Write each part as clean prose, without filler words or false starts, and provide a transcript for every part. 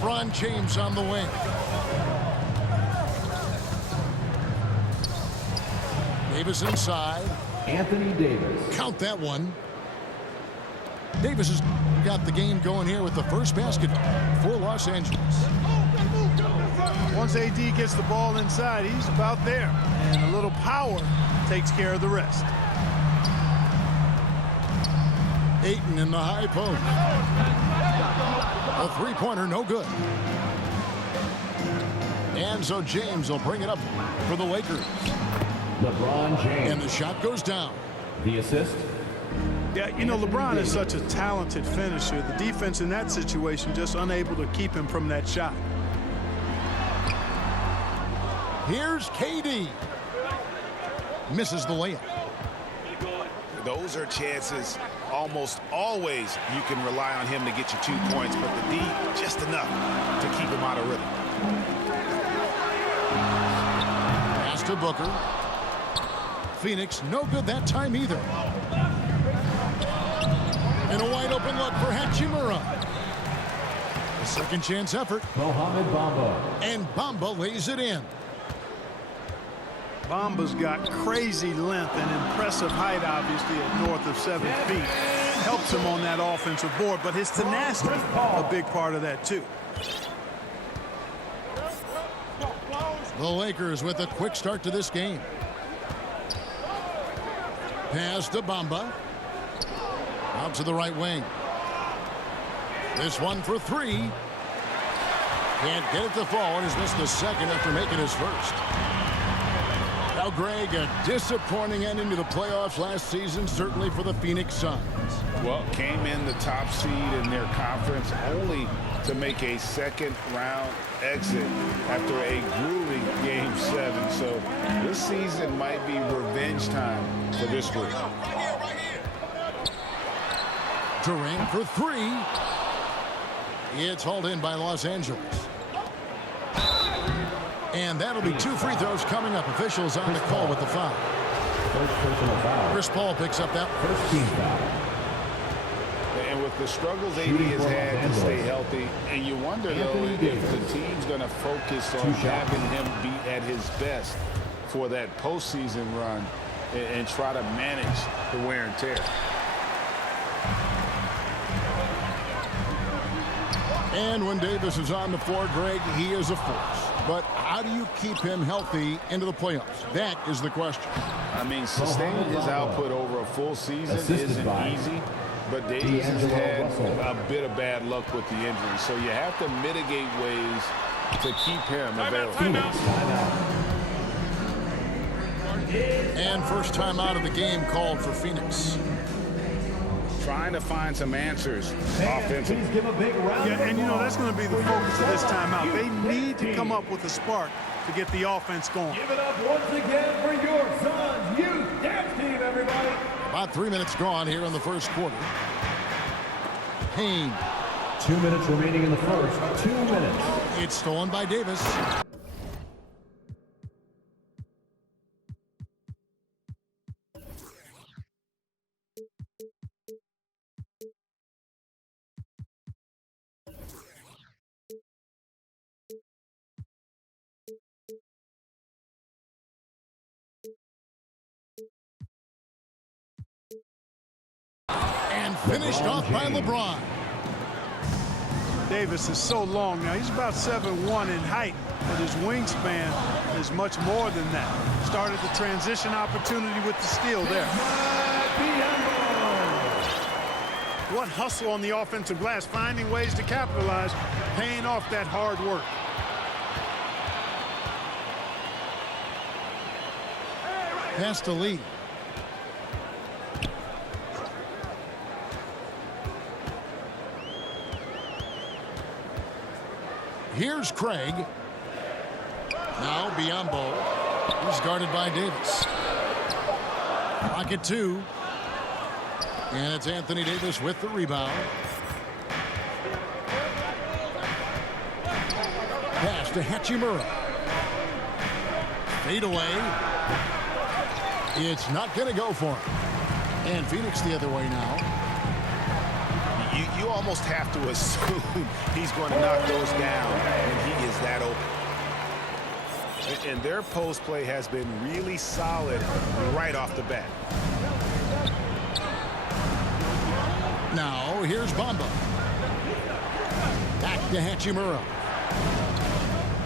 LeBron James on the wing. Davis inside. Anthony Davis. Count that one. Davis has got the game going here with the first basket for Los Angeles. Once AD gets the ball inside, he's about there. And a little power takes care of the rest. Ayton in the high post. A three-pointer, no good. And so James will bring it up for the Lakers. LeBron James. And the shot goes down. The assist. Yeah, you know, LeBron is such a talented finisher. The defense in that situation just unable to keep him from that shot. Here's KD. Misses the layup. Those are chances almost always you can rely on him to get you 2 points, but the D just enough to keep him out of rhythm. Pass to Booker. Phoenix no good that time either. And a wide open look for Hachimura. A second chance effort. Mohamed Bamba. And Bamba lays it in. Bamba's got crazy length and impressive height, obviously, at north of 7 feet. Helps him on that offensive board, but his tenacity, a big part of that, too. The Lakers with a quick start to this game. Pass to Bamba. Out to the right wing. This one for three. Can't get it to fall and has missed the second after making his first. Now, Greg, a disappointing ending to the playoffs last season, certainly for the Phoenix Suns. Well, came in the top seed in their conference only to make a second-round exit after a grueling Game 7. So this season might be revenge time for this group. Durant for three. It's hauled in by Los Angeles. And that'll be 2 free throws coming up. Officials on the call with the foul. First personal foul. Chris Paul picks up that First team foul. And with the struggles AD has had to stay healthy, and you wonder, though, if the team's going to focus on having him be at his best for that postseason run and try to manage the wear and tear. And when Davis is on the floor, Greg, he is a force. But how do you keep him healthy into the playoffs? That is the question. I mean, sustaining his output over a full season isn't easy, but Davis has had a bit of bad luck with the injury. So you have to mitigate ways to keep him available. And first time out of the game called for Phoenix. Trying to find some answers offensively. Yeah, and you know, that's going to be the focus of this timeout. They need to come up with a spark to get the offense going. Give it up once again for your Suns Youth Dance Team, everybody. About 3 minutes gone here in the first quarter. Payne. 2 minutes remaining in the first. 2 minutes. It's stolen by Davis. And finished off by LeBron. Davis is so long now. He's about 7'1" in height, but his wingspan is much more than that. Started the transition opportunity with the steal there. What hustle on the offensive glass, finding ways to capitalize, paying off that hard work. Pass to Lee. Here's Craig. Now Biyombo. He's guarded by Davis. Pocket 2. And it's Anthony Davis with the rebound. Pass to Hachimura. Fade away. It's not going to go for him. And Phoenix the other way now. You you almost have to assume he's going to knock those down when he is that open. And their post play has been really solid right off the bat. Now, here's Bamba. Back to Hachimura.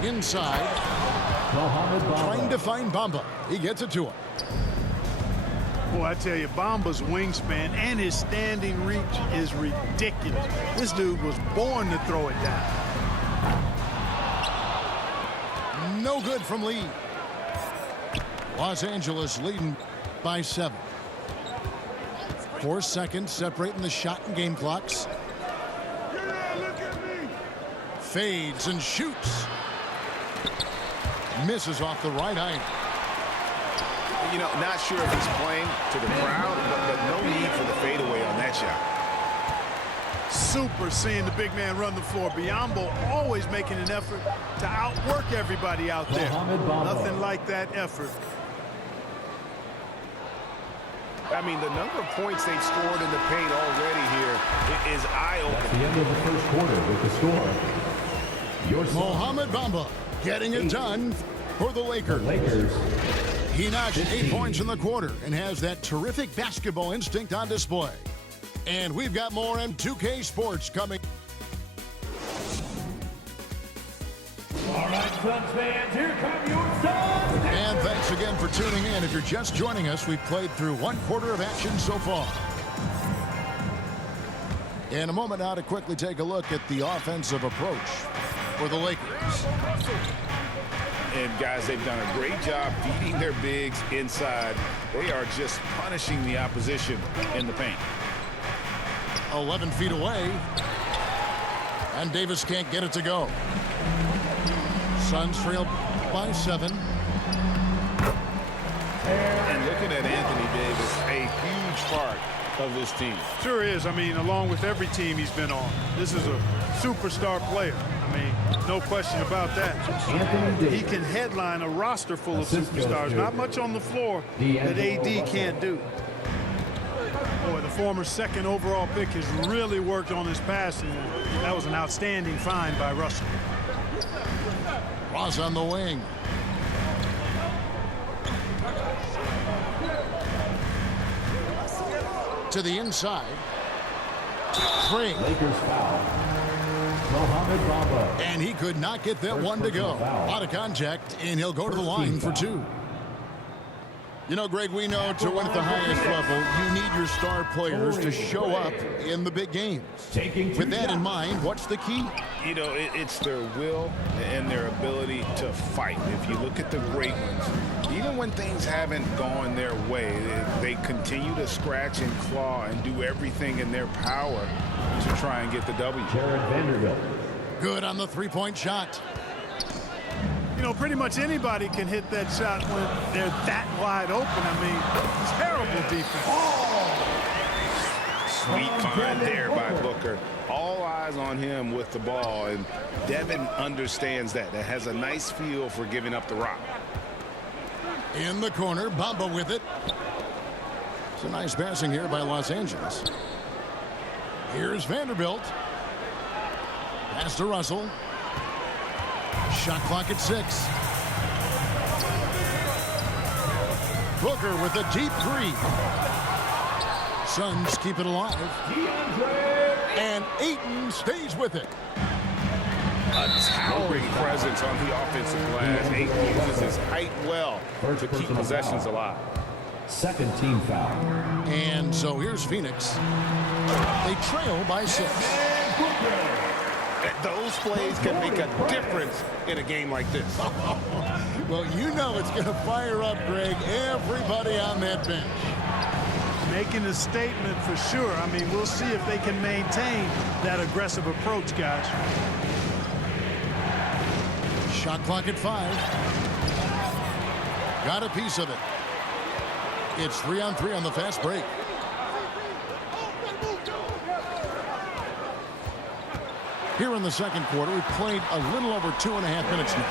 Inside. Trying to find Bamba. He gets it to him. Boy, I tell you, Bamba's wingspan and his standing reach is ridiculous. This dude was born to throw it down. No good from Lee. Los Angeles leading by 7. 4 seconds separating the shot and game clocks. Fades and shoots. Misses off the right eye. You know, not sure if he's playing to the crowd, but no need for the fadeaway on that shot. Super seeing the big man run the floor. Biyombo always making an effort to outwork everybody out there. Nothing like that effort. I mean, the number of points they've scored in the paint already here is eye-opening. The end of the first quarter with the score. Mohamed Bamba getting it done for the Lakers. He notched 8 points in the quarter and has that terrific basketball instinct on display. And we've got more M2K Sports coming. All right, Suns fans, here come your Suns. And thanks again for tuning in. If you're just joining us, we've played through 1 quarter of action so far. In a moment now to quickly take a look at the offensive approach for the Lakers. And guys, they've done a great job feeding their bigs inside. They are just punishing the opposition in the paint. 11 feet away. And Davis can't get it to go. Suns trail by 7. And looking at Anthony Davis, a huge part of this team. Sure is. I mean, along with every team he's been on, this is a superstar player. I mean, no question about that. He can headline a roster full of superstars. Not much on the floor that AD can't do. Boy, the former 2nd overall pick has really worked on his passing. That was an outstanding find by Russell. Ross on the wing. To the inside. 3. Lakers foul. Mohamed Bamba. And he could not get that one to go. A lot of contact, and he'll go to the line for 2. You know, Greg, we know to win at the highest level, you need your star players to show up in the big games. With that in mind, what's the key? You know, it's their will and their ability to fight. If you look at the great ones, even when things haven't gone their way, they continue to scratch and claw and do everything in their power to try and get the W. Good on the 3-point shot. You know, pretty much anybody can hit that shot when they're that wide open. I mean, terrible defense. Sweet find there by Booker. All eyes on him with the ball, and Devin understands that. That has a nice feel for giving up the rock. In the corner, Bamba with it. It's a nice passing here by Los Angeles. Here's Vanderbilt. Pass to Russell. Shot clock at 6. Booker with a deep 3. Suns keep it alive. And Ayton stays with it. A towering presence on the offensive glass. Ayton uses his height well to keep possessions alive. 2nd team foul. And so here's Phoenix. They trail by 6. Those plays can make a difference in a game like this. Well, you know it's going to fire up, Greg, everybody on that bench. Making a statement for sure. I mean, we'll see if they can maintain that aggressive approach, guys. Shot clock at 5. Got a piece of it. It's 3-on-3 on the fast break. Here in the 2nd quarter, we've played a little over 2.5 minutes now.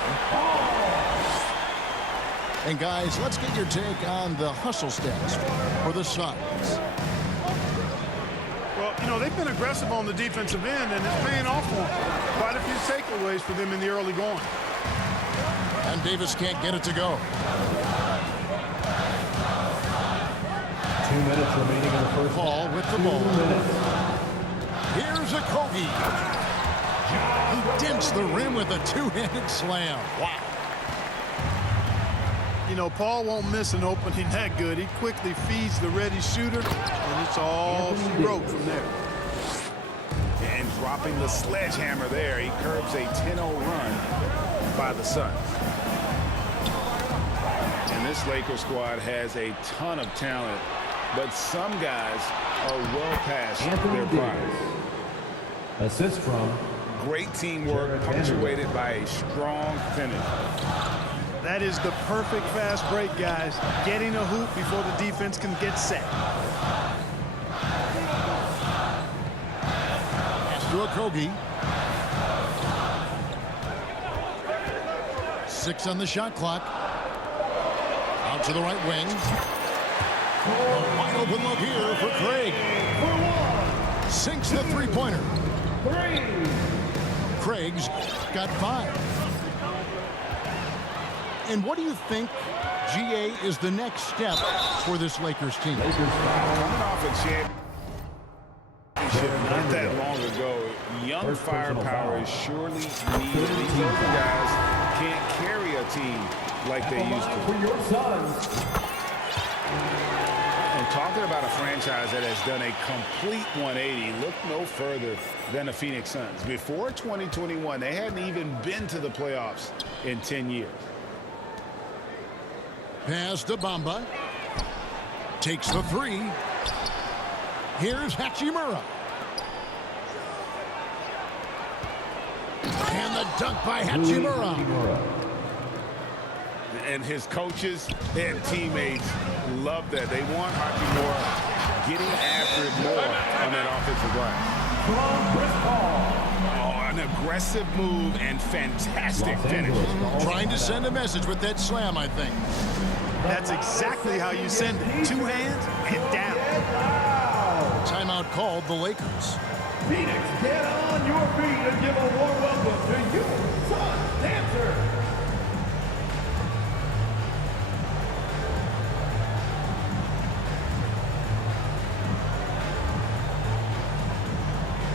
And guys, let's get your take on the hustle stats for the Suns. Well, You know, they've been aggressive on the defensive end, and it's paying off for them. Quite a few takeaways for them in the early going. And Davis can't get it to go. 2 minutes remaining in the first. Paul with the ball. Here's a Kogi. He dents the rim with a two-handed slam. Wow. You know, Paul won't miss an opening that good. He quickly feeds the ready shooter, and it's all she wrote from there. And dropping the sledgehammer there, he curbs a 10-0 run by the Suns. And this Lakers squad has a ton of talent, but some guys are well past their prime. Assist from Great teamwork punctuated by a strong finish. That is the perfect fast break, guys. Getting a hoop before the defense can get set. Pass to a Kogi. 6 on the shot clock. Out to the right wing. A wide open look here for Craig. Sinks the three-pointer. Craig's got 5. And what do you think, GA, is the next step for this Lakers team? Coming off a championship not that long ago, young firepower is surely needed. These older guys can't carry a team like they used to. And talking about a franchise that has done a complete 180, look no further than the Phoenix Suns. Before 2021, they hadn't even been to the playoffs in 10 years. Pass to Bamba. Takes the 3. Here's Hachimura. And the dunk by Hachimura. And his coaches and teammates love that. They want Hachimura getting after it more on that offensive glass. Oh, an aggressive move and fantastic finish. Trying to send a message with that slam, I think. That's exactly how you send it. 2 hands and down. Timeout called the Lakers. Phoenix, get on your feet and give a warm welcome to your Sun Dancer.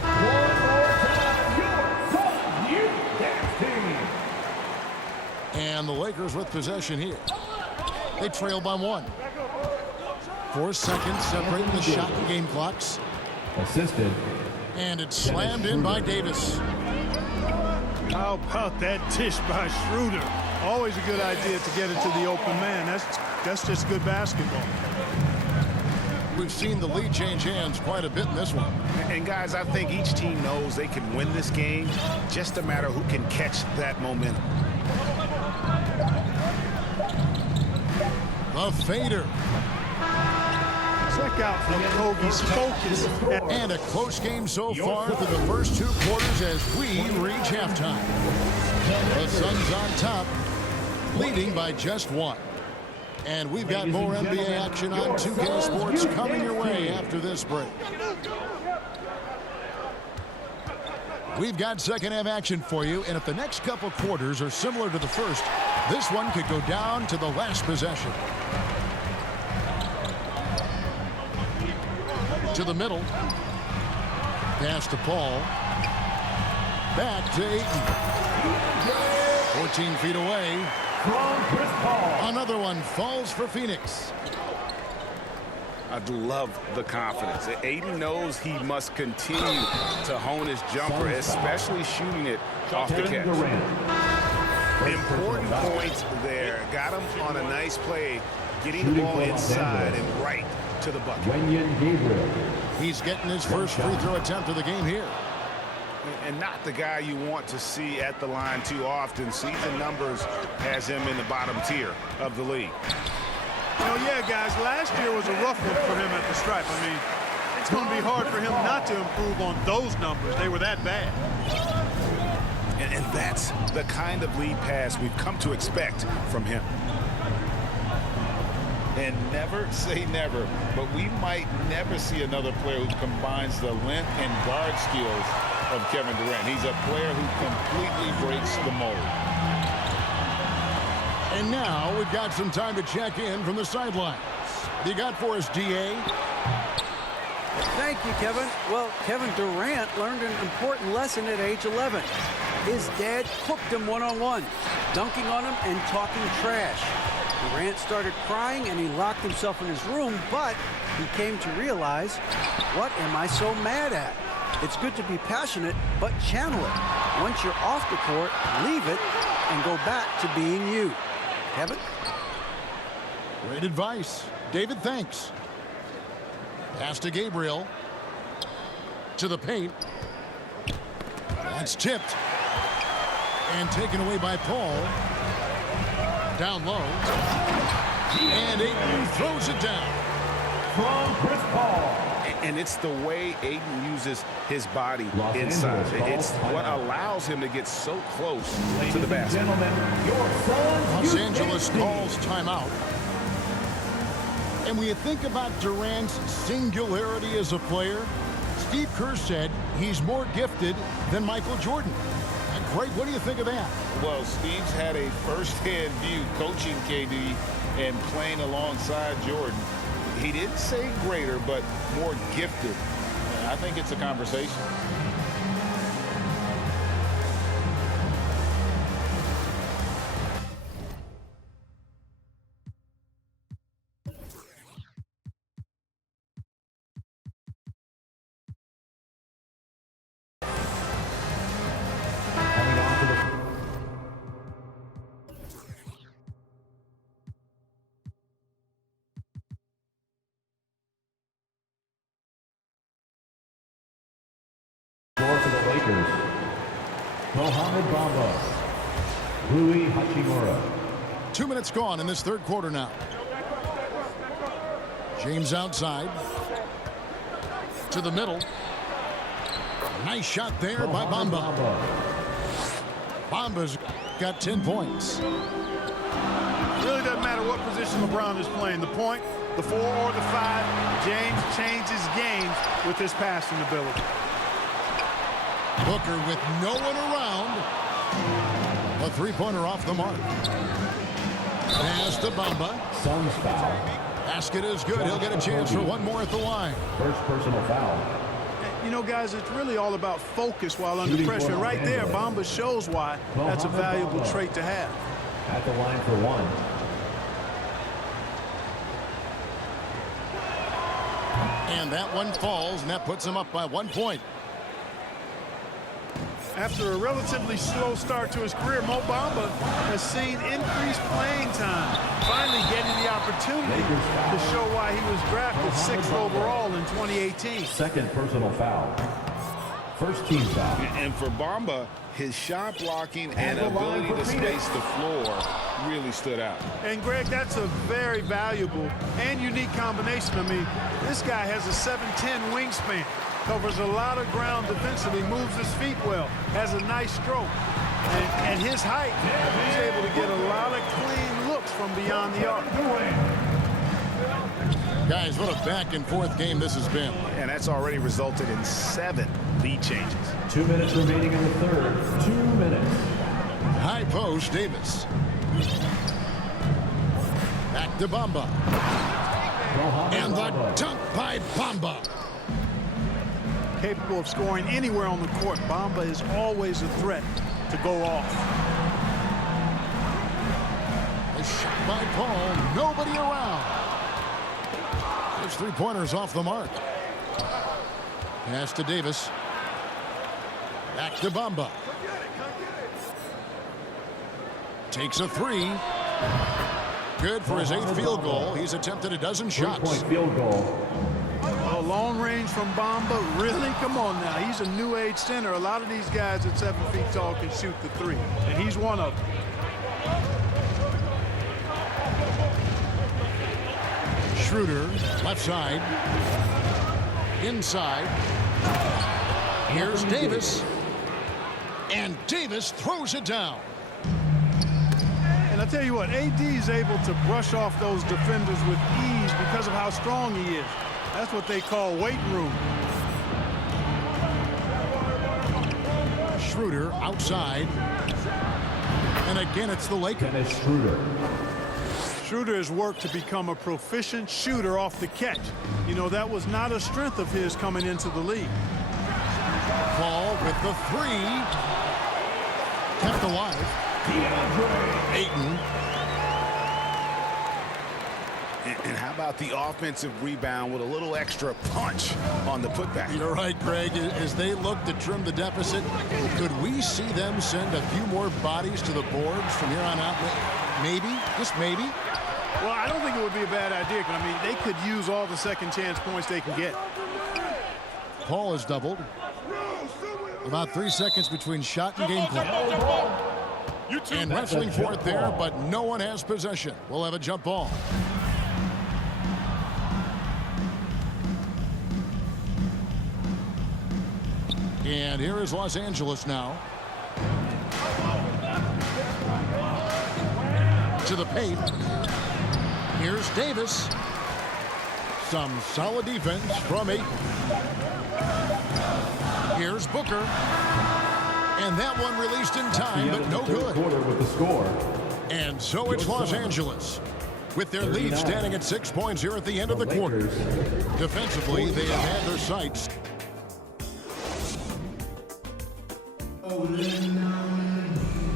One more time, your Sun Youth Dance Team. And the Lakers with possession here. They trail by 1. 4 seconds separating the shot and game clocks. Assisted. And it's slammed in by Davis. How about that dish by Schroeder? Always a good idea to get it to the open man. That's just good basketball. We've seen the lead change hands quite a bit in this one. And guys, I think each team knows they can win this game. Just a matter who can catch that momentum. The fader. Check out Kogi's focus. And a close game so far through the first 2 quarters as we reach halftime. The Suns on top, leading by just 1. And we've got more NBA action on 2K Sports coming your way after this break. We've got second half action for you, and if the next couple quarters are similar to the first, this one could go down to the last possession. To the middle. Pass to Paul. Back to Ayton. 14 feet away. Another one falls for Phoenix. I love the confidence. Ayton knows he must continue to hone his jumper, especially shooting it off the catch. Important points there. Got him on a nice play, getting the ball inside and right to the bucket. He's getting his first free throw attempt of the game here. And not the guy you want to see at the line too often. Season numbers has him in the bottom tier of the league. You know, yeah, guys, last year was a rough one for him at the stripe. I mean, it's going to be hard for him not to improve on those numbers. They were that bad. And that's the kind of lead pass we've come to expect from him. And never say never, but we might never see another player who combines the length and guard skills of Kevin Durant. He's a player who completely breaks the mold. And now we've got some time to check in from the sidelines. What you got for us, D.A.? Thank you, Kevin. Well, Kevin Durant learned an important lesson at age 11. His dad cooked him one-on-one, dunking on him and talking trash. Durant started crying and he locked himself in his room, but he came to realize, what am I so mad at? It's good to be passionate, but channel it. Once you're off the court, leave it and go back to being you. Kevin? Great advice. David, thanks. Pass to Gabriel. To the paint. That's tipped. And taken away by Paul. Down low. And Ayton throws it down. From Chris Paul. And it's the way Ayton uses his body Los inside. Angeles It's what allows him to get so close to the basket. Gentlemen, your Suns, Los Angeles calls timeout. And when you think about Durant's singularity as a player, Steve Kerr said he's more gifted than Michael Jordan. Greg, what do you think of that? Well, Steve's had a first-hand view coaching KD and playing alongside Jordan. He didn't say greater, but more gifted. I think it's a conversation. Score for the Lakers. Mohamed Bamba. Rui Hachimura. 2 minutes gone in this third quarter now. James outside. To the middle. Nice shot there by Bamba. Bamba's got 10 points. It really doesn't matter what position LeBron is playing. The point, the 4 or the 5, James changes games with his passing ability. Booker with no one around. A three-pointer off the mark. Pass to Bamba. Suns foul. Basket is good. He'll get a chance for one more at the line. First personal foul. You know, guys, it's really all about focus while under pressure. Right there, Bamba shows why that's a valuable trait to have. At the line for one. And that one falls, and that puts him up by 1 point. After a relatively slow start to his career, Mo Bamba has seen increased playing time, finally getting the opportunity to show why he was drafted 6th overall in 2018. Second personal foul. First team foul. And for Bamba, his shot blocking and ability to space the floor really stood out. And, Greg, that's a very valuable and unique combination. I mean, this guy has a 7'10" wingspan. Covers a lot of ground defensively, moves his feet well, has a nice stroke. And his height, he's able to get a lot of clean looks from beyond the arc. Guys, what a back-and-forth game this has been. And that's already resulted in 7 lead changes. 2 minutes remaining in the third. 2 minutes. High post, Davis. Back to Bamba. And the dunk by Bamba. Capable of scoring anywhere on the court, Bamba is always a threat to go off. A shot by Paul. Nobody around. There's three-pointers off the mark. Pass to Davis. Back to Bamba. Takes a three. Good for his 8th field goal. He's attempted a dozen shots. 3-point field goal. A long range from Bamba, really? Come on now. He's a new age center. A lot of these guys at 7 feet tall can shoot the 3, and he's one of them. Schroeder, left side. Inside. Here's Davis. And Davis throws it down. And I tell you what, AD is able to brush off those defenders with ease because of how strong he is. That's what they call weight room. Schroeder outside. And again, it's the Lakers. Dennis Schroeder. Schroeder has worked to become a proficient shooter off the catch. You know, that was not a strength of his coming into the league. Paul with the three. Kept alive. Ayton. And how about the offensive rebound with a little extra punch on the putback? You're right, Greg. As they look to trim the deficit, could we see them send a few more bodies to the boards from here on out? Maybe, just maybe. Well, I don't think it would be a bad idea. I mean, they could use all the second chance points they can get. Paul has doubled. About 3 seconds between shot and game clock. And wrestling for it there, but no one has possession. We'll have a jump ball. And here is Los Angeles now. To the paint. Here's Davis. Some solid defense from Ayton. Here's Booker. And that one released in time, but no good. With the score. And so it's Los Angeles, with their lead standing at 6 points here at the end of the quarter. Defensively, they have had their sights.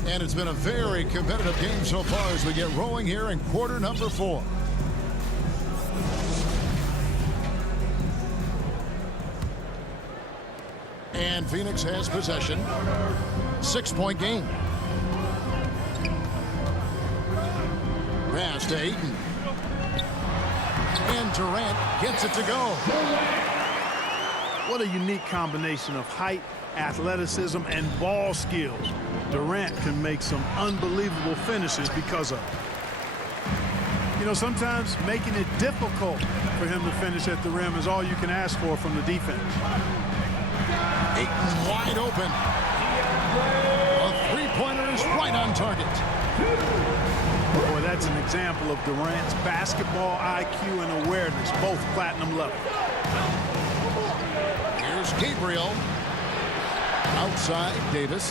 And it's been a very competitive game so far as we get rolling here in quarter number 4. And Phoenix has possession. 6-point game. Pass to Ayton. And Durant gets it to go. What a unique combination of height, athleticism, and ball skills. Durant can make some unbelievable finishes because of it. You know, sometimes making it difficult for him to finish at the rim is all you can ask for from the defense. Ayton wide open. A three-pointer is right on target. Boy, that's an example of Durant's basketball IQ and awareness, both platinum level. Here's Gabriel. Outside, Davis.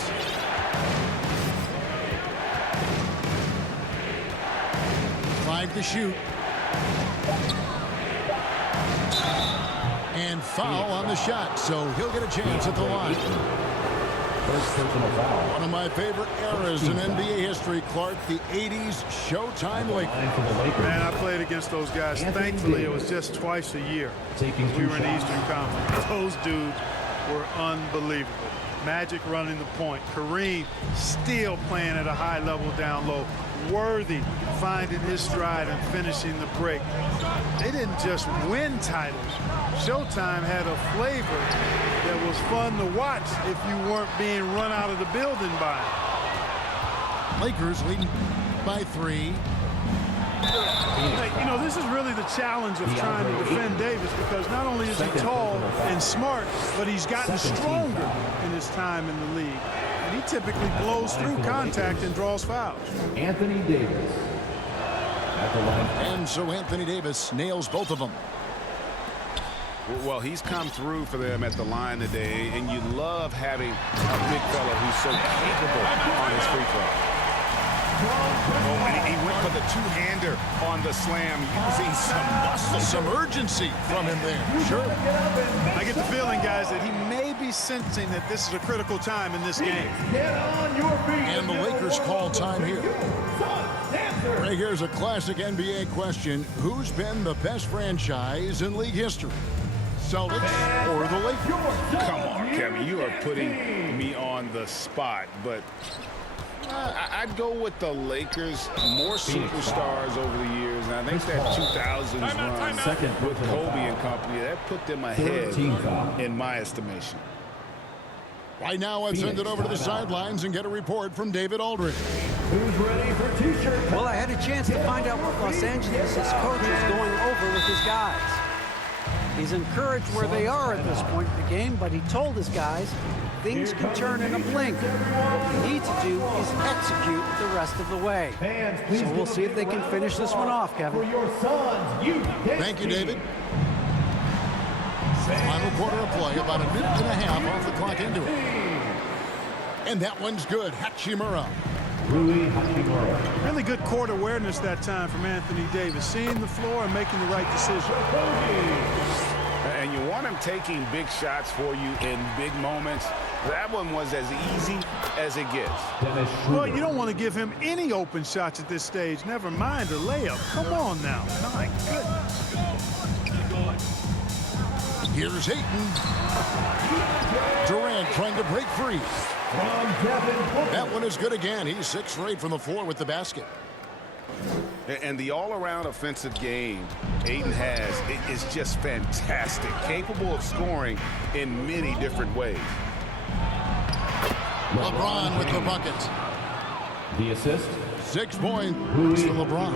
Five to shoot. And foul on the shot, so he'll get a chance at the line. First personal foul. One of my favorite eras in NBA history, Clark, the 80s Showtime Lakers. Man, I played against those guys. Thankfully, it was just twice a year. We were in the Eastern Conference. Those dudes were unbelievable. Magic running the point. Kareem still playing at a high level down low. Worthy finding his stride and finishing the break. They didn't just win titles. Showtime had a flavor that was fun to watch if you weren't being run out of the building by it. Lakers leading by 3. You know, this is really the challenge of trying to defend Davis, because not only is he tall and smart, but he's gotten stronger in his time in the league. And he typically blows through contact and draws fouls. Anthony Davis at the line. And so Anthony Davis nails both of them. Well, he's come through for them at the line today, and you love having a big fella who's so capable on his free throw. Oh, and he went for the two-hander on the slam, using some muscle. Some urgency from him there. Sure. I get the feeling, guys, that he may be sensing that this is a critical time in this game. Get on your feet. And the Lakers call time here. Right, here's a classic NBA question. Who's been the best franchise in league history? Celtics or the Lakers? Come on, Kevin, you are putting me on the spot, but I'd go with the Lakers. More superstars over the years, and I think that 2000s run with Kobe and company, that put them ahead in my estimation. Right now, let's send it over to the sidelines and get a report from David Aldridge. Who's ready for t-shirt? Well, I had a chance to find out what Los Angeles' coach is going over with his guys. He's encouraged where they are at this point in the game, but he told his guys things can turn in a blink. What we need to do is execute the rest of the way. Fans, please So we'll see if they can finish this one off, Kevin. For your sons, you Thank you, David. Final quarter of play, about a minute and a half off the clock into it. And that one's good. Hachimura. Rui Hachimura. Really good court awareness that time from Anthony Davis, seeing the floor and making the right decision. And you want him taking big shots for you in big moments. That one was as easy as it gets. Well, you don't want to give him any open shots at this stage, never mind a layup. Come on now. My goodness. Here's Ayton. Durant trying to break free. That one is good again. He's 6 for 8 from the floor with the basket. And the all-around offensive game Ayton has is just fantastic, capable of scoring in many different ways. LeBron with the bucket. The assist. 6 points for LeBron.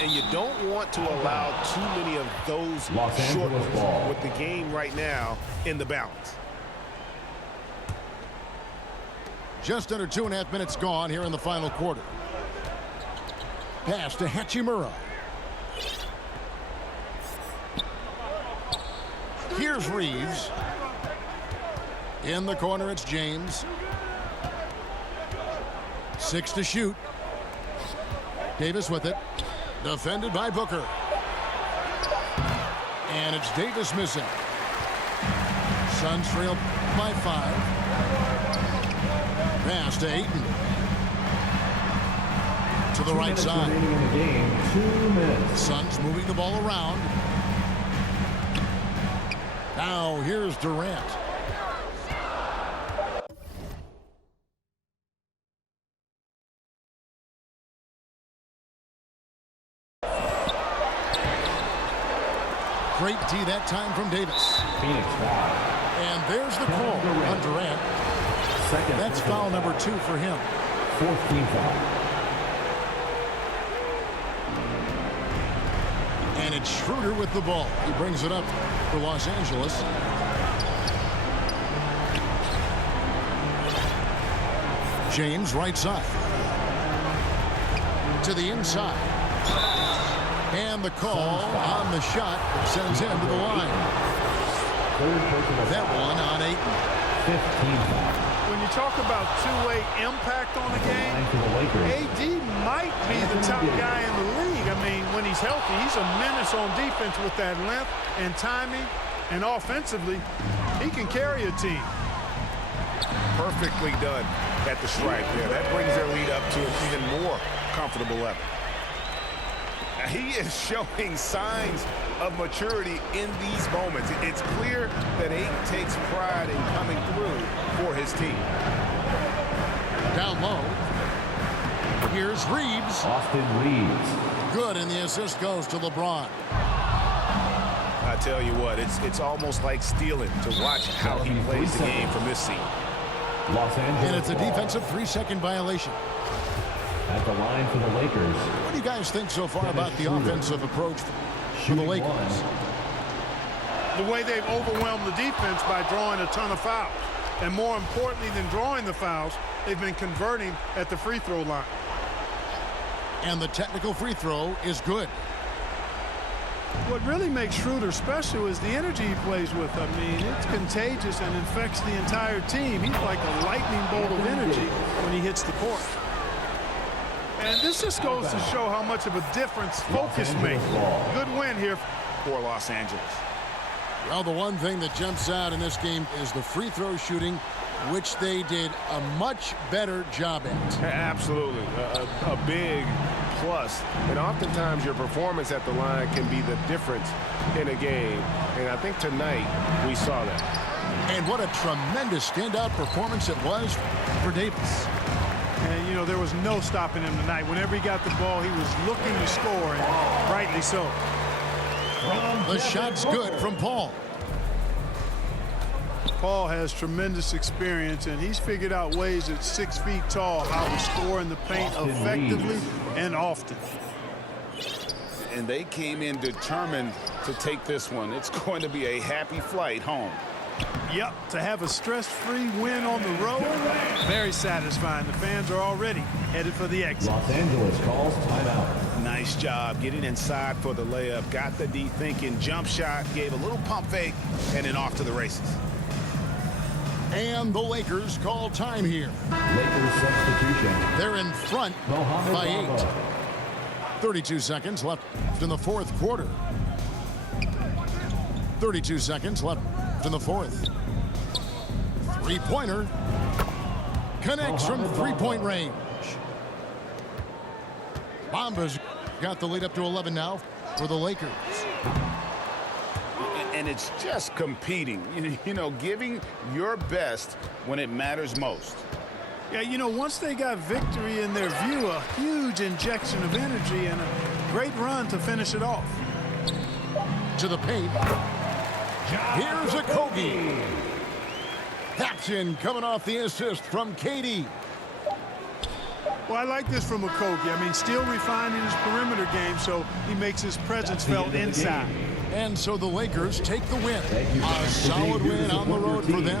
And you don't want to allow too many of those short ones with the game right now in the balance. Just under 2.5 minutes gone here in the final quarter. Pass to Hachimura. Here's Reeves. In the corner, it's James. 6 to shoot. Davis with it. Defended by Booker. And it's Davis missing. Suns trail by 5. Pass to Ayton. To the right side. 2 minutes. Suns moving the ball around. Now here's Durant. Great D that time from Davis. Phoenix foul. And there's the call on Durant. That's foul number 2 for him. 4th team foul. And it's Schroeder with the ball. He brings it up for Los Angeles. James right side. To the inside. And the call on the shot sends him to the line. That one on Ayton. 15 foul. When you talk about two-way impact on the game, AD might be the top guy in the league. I mean, when he's healthy, he's a menace on defense with that length and timing. And offensively, he can carry a team. Perfectly done at the stripe there. That brings their lead up to an even more comfortable level. He is showing signs of maturity in these moments. It's clear that Ayton takes pride in coming through for his team. Down low. Here's Reeves. Austin Reeves. Good, and the assist goes to LeBron. I tell you what, it's almost like stealing to watch how he plays the game from this seat. Los Angeles. And it's a defensive 3-second violation. At the line for the Lakers. What do you guys think so far about the offensive approach for the Lakers? The way they've overwhelmed the defense by drawing a ton of fouls. And more importantly than drawing the fouls, they've been converting at the free throw line. And the technical free throw is good. What really makes Schroeder special is the energy he plays with. I mean, it's contagious and infects the entire team. He's like a lightning bolt of energy when he hits the court. And this just goes to show how much of a difference focus makes. Good win here For Los Angeles. Well, the one thing that jumps out in this game is the free throw shooting, which they did a much better job at. Absolutely. A big plus. And oftentimes your performance at the line can be the difference in a game. And I think tonight we saw that. And what a tremendous standout performance it was for Davis. And, you know, there was no stopping him tonight. Whenever he got the ball, he was looking to score, and rightly so. The shot's good from Paul. Paul has tremendous experience, and he's figured out ways at 6 feet tall how to score in the paint effectively and often. And they came in determined to take this one. It's going to be a happy flight home. Yep, to have a stress-free win on the road, Very satisfying. The fans are already headed for the exit. Los Angeles calls timeout. Nice job getting inside for the layup. Got the D thinking. Jump shot. Gave a little pump fake. And then off to the races. And the Lakers call time here. Lakers substitution. They're in front Mohamed by Bamba. 8. 32 seconds left in the fourth quarter. 32 seconds left in the fourth. Three-pointer. Connects from three-point range. Bamba's got the lead up to 11 now for the Lakers. And it's just competing, you know, giving your best when it matters most. Yeah, you know, once they got victory in their view, a huge injection of energy and a great run to finish it off. To the paint. Here's a Kogi. Action coming off the assist from Katie. Well, I like this from Okogie. I mean, still refining his perimeter game so he makes his presence felt inside. And so the Lakers take the win. Thank you, A solid win on the road for them.